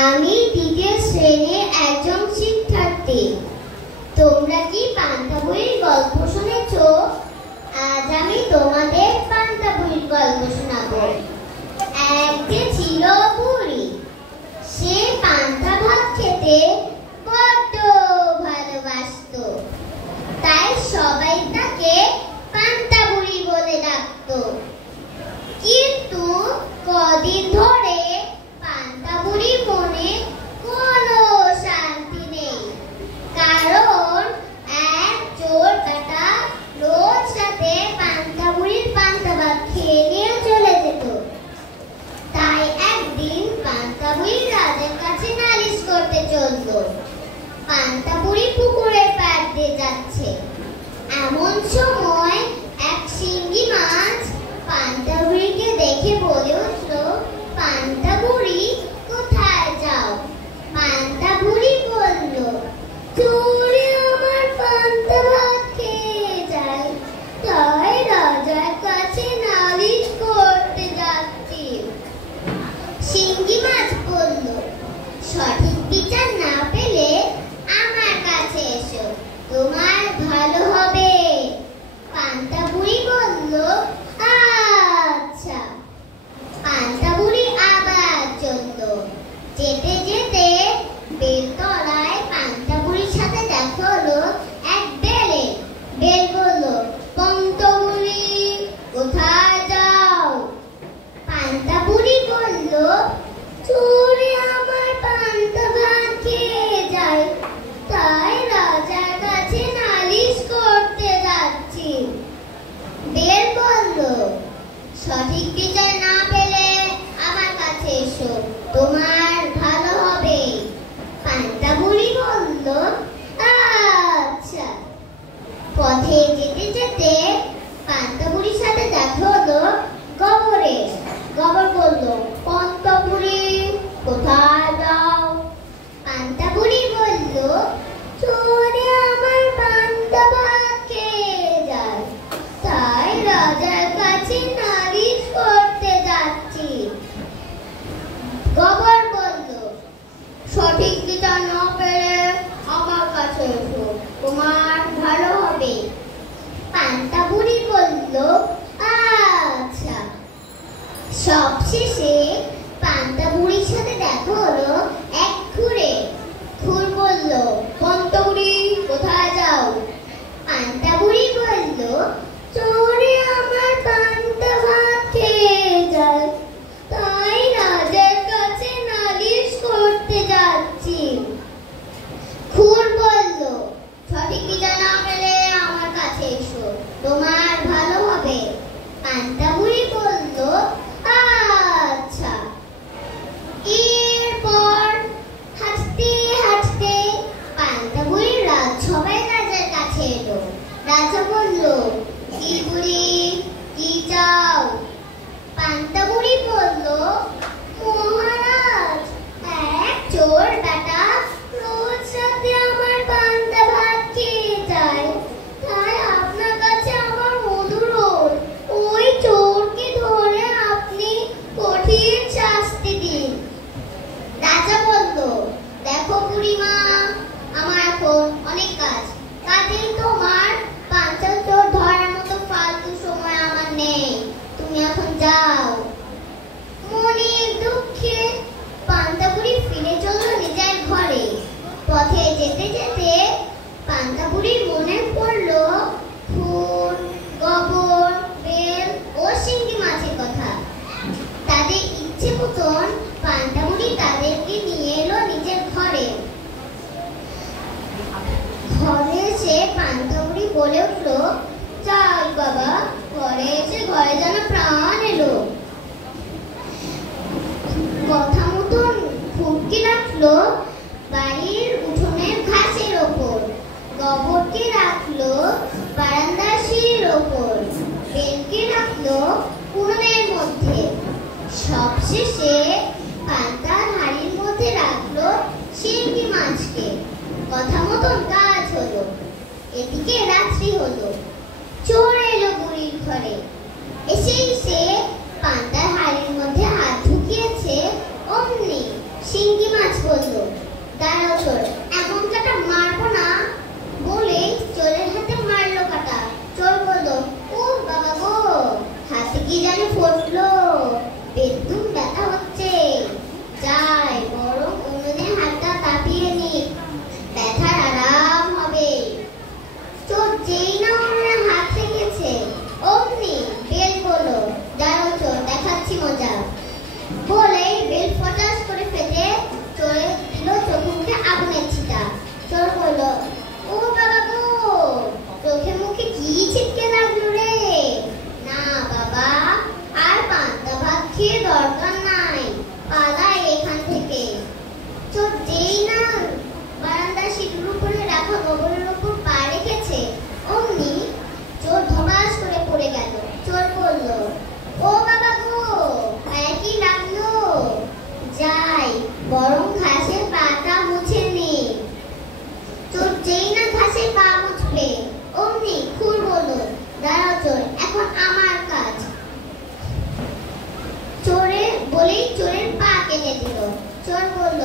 আমি দ্বিতীয় শ্রেণীর একজন শিক্ষার্থী। তোমরা কি পান্তা বুড়ির গল্প শুনেছ? আজ আমি তোমাদের পান্তা বুড়ির গল্প শোনাবো। একদিন ছিল বুড়ি, সে পান্তা ভাত খেতে বড্ড ভালোবাসতো। তাই সবাই তাকে পান্তা বুড়ি বলে ডাকতো। কিন্তু কদিন ধরে পান্তা বুড়ির মনে কোনো শান্তি নেই, কারণ এক চোর বেটা রোজ রাতে পান্তা বুড়ির পান্তা ভাত খেয়ে নিয়ে চলে যেত। তাই একদিন পান্তা বুড়ি রাজার কাছে নালিশ করতে চলল। পান্তা বুড়ি পুকুরের পাড় দিয়ে যাচ্ছে, এমন সময় এক শিঙ্গি মাছ পান্তা বুড়িকে দেখে বলে উঠল, পান্তা বুড়ি কোথায় যাও? পান্তা বুড়ি বলল, চোরে আমার পান্তা ভাত খেয়ে যায়, তাই রাজার কাছে নালিশ করতে যাচ্ছি। শিঙ্গি মাছ বলল, সঠিক বিচার না পেলে আমার কাছে এসো, তোমার ভালো হবে। পান্তা বুড়ি বলল, আচ্ছা। পান্তা বুড়ি আবার চলল। যেতে যেতে বেলতলায় পান্তা বুড়ির সাথে দেখা হলো এক বেলে। বেল বলল, পান্তা বুড়ি কোথায় যাও? পান্তা বুড়ি বলল, চোরে আমার পান্তা ভাত খেয়ে যায়, তাই রাজার কাছে নালিশ করতে যাচ্ছি। বেল বলল, সঠিক বিচার না পেলে আমার কাছে এসো, তোমার ভালো হবে। পান্তা বুড়ি বলল, আচ্ছা। পথে যেতে যেতে পান্তা বুড়ির সাথে দেখা হলো গবরের। গবর বলল, পান্তা বুড়ি কোথায় যাও? পান্তা বুড়ি বলল, চোরে আমার পান্তা ভাত খেয়ে যায়, তাই রাজার কাছে নালিশ করতে যাচ্ছি। গবর বলল, সঠিক বিচার না পেলে আমার কাছে এসো, তোমার ভালো হবে। পান্তা বুড়ি বলল, আচ্ছা। সবশেষে পান্তা বুড়ির সাথে দেখা হলো এক খুরে। খুর বলল, পান্তা বুড়ি কোথায় যাও? পান্তা বুড়ি বলল, চোরে আমার পান্তা ভাত খেয়ে যায়, তাই রাজার কাছে নালিশ করতে যাচ্ছি। খুর বলল, সঠিক বিচার না পেলে আমার কাছে এসো, তোমার ভালো হবে। পান্তা বুড়ি বলল, আচ্ছা। এরপর হাঁটতে হাঁটতে পান্তা বুড়ির রাজসভায় রাজার কাছে এলো। রাজা বলল, কি বুড়ি কি চাও? পান্তা বুড়ি বলল, মহারাজ, এক চোর বেটা রোজ রাতে আমার পান্তা ভাত খেয়ে যায়, তাই আপনার কাছে আমার অনুরোধ, ওই চোরকে ধরে আপনি কঠিন শাস্তি দিন। রাজা বলল, দেখো বুড়িমা, আমার এখন অনেক কাজ, কাজেই তোমার পাঁচাল চোর ধরার মতো ফালতু সময় আমার নেই, তুমি এখন যাও। মনের দুঃখে পান্তা বুড়ি ফিরে চলল নিজের ঘরে। পথে যেতে যেতে পান্তা বুড়ির মনে পড়ল খুর, গবর, বেল ও শিঙ্গি মাছের কথা। তাদের ইচ্ছে মতন পান্তা বুড়ি তাদেরকে নিয়ে এলো নিজের ঘরে। ঘরে এসে পান্তা বুড়ি বলে উঠল, যাই বাবা, ঘরে এসে ঘরে যেন প্রাণ এলো। কথা মতন খুরকে রাখলো বাড়ির উঠোনের ঘাসের ওপর, গবরকে রাখলো বারান্দার সিঁড়ির ওপর, বেলকে রাখলো উনুনের মধ্যে, সবশেষে পান্তার হাঁড়ির মধ্যে রাখলো শিঙ্গি মাছকে। কথা মতন কাজ হলো। এদিকে রাত্রি হলো। চোর এলো বুড়ির ঘরে। এসেই সে পান্তার হাঁড়ির মধ্যে হাত ঢুকিয়েছে, অমনি শিঙ্গি মাছ দুম ব্যথা হচ্ছে। যাই বরং অন্যদের হাতটা কাঁপিয়ে নি, ব্যথার আরাম হবে। চোর যেই না অন্যের হাত রেখেছে অমনি বেল বলল, দাঁড়াও চোর, দেখাচ্ছি মজা। বলেই বেল ফটাস করে ফেটে চোরে দিল চোখে মুখে আগুনের ছিটা। চোর বলল, ও বাবা গো, চোখে মুখে কি ছিটকে লাগলো রে? না বাবা, আর পান্তা ভাত খেয়ে দরকার নাই, পালাই এখান থেকে। চোর যেই না বারান্দার সিঁড়ির উপরে রাখা গোবরের উপর পা রেখেছে অমনি চোর ধপাস করে পড়ে গেল। চোর বলল, ও বাবা গো, পায়ে কি লাগলো? যাই বরং ঘাসের পাটা মুছে নি। চোর যেই না ঘাসে পা মুছবে অমনি খুর বলল, দাঁড়াও চোর, এখন আমার কাজ। চোরে বলেই চোরের পা কেটে দিল। চোর বলল,